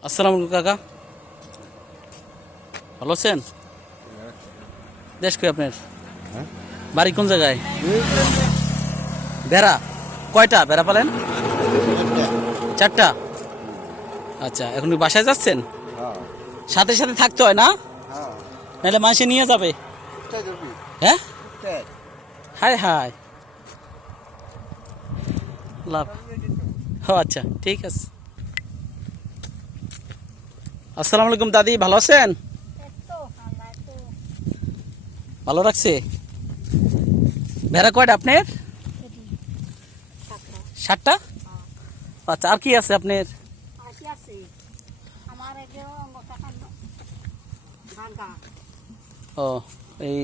আসসালামু আলাইকুম কাকা, ভালো আছেন? দেশ কই আপনার? বাড়ি কোন জায়গায়? ভেড়া কয়টা ভেড়া পালেন? 4টা। আচ্ছা, এখন কি বাসায় যাচ্ছেন? সাথে সাথে থাকতে হয় না, নাহলে মাসে নিয়ে যাবে। হ্যাঁ, হায় হায়, লাভ। ও আচ্ছা, ঠিক আছে। আসসালামু আলাইকুম দাদি, ভালো আছেন? ভালো রাখছে। ভেড়া কয়টা আপনার? 7টা। আচ্ছা, আর কি আছে আপনার? ও, এই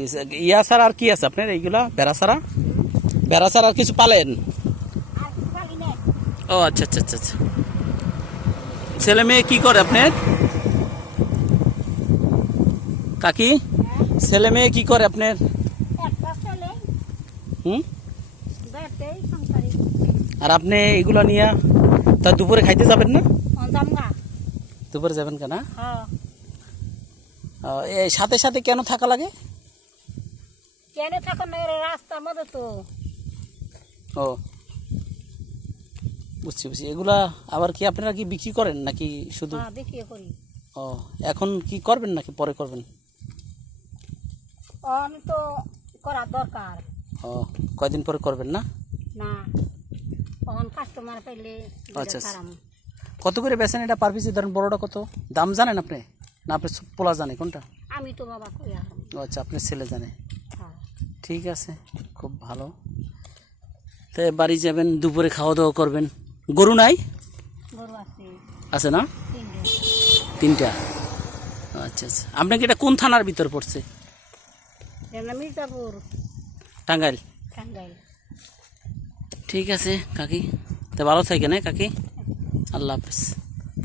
ইয়া ছাড়া আর কি আছে আপনার? এইগুলা ভেড়া ছাড়া, ভেড়া ছাড়া আর কিছু পালেন? ও আচ্ছা আচ্ছা আচ্ছা আচ্ছা। ছেলে মেয়ে কি করে আপনার? কাকি, ছেলে মেয়ে কি করে আপনার? হুম, আর আপনি এগুলো নিয়ে তা দুপুরে খাইতে যাবেন না? দুপুরে যাবেন কেন? এই সাথে সাথে কেন থাকা লাগে? কেন থাকো না, রাস্তার মধ্যে তো। ও বুঝছি বুঝছি। এগুলা আবার কি আপনারা কি বিক্রি করেন নাকি শুধু? বিক্রি করি। ও, এখন কি করবেন নাকি পরে করবেন? আমি তো করা দরকার। ও, কয়দিন পরে করবেন না? না, তখন কাস্টমার পাইলে আচ্ছা আচ্ছা। কত করে বেচেন এটা পার পিসে? ধরেন বড়টা কত দাম জানেন আপনি, না আপনার পোলা জানে কোনটা? আমি তো বাবা কই আর। ও আচ্ছা, আপনার ছেলে জানে। ঠিক আছে, খুব ভালো। তো বাড়ি যাবেন, দুপুরে খাওয়া দাওয়া করবেন। গরু নাই? গরু আছে। আছে না? 3টা। আচ্ছা আচ্ছা। আপনাকে এটা কোন থানার ভিতর পড়ছে? মির্জাপুর, টাঙ্গাইল। টাঙ্গাইল। ঠিক আছে কাকি, তো ভালো থাকেন। কাকি, আল্লাহ হাফেজ।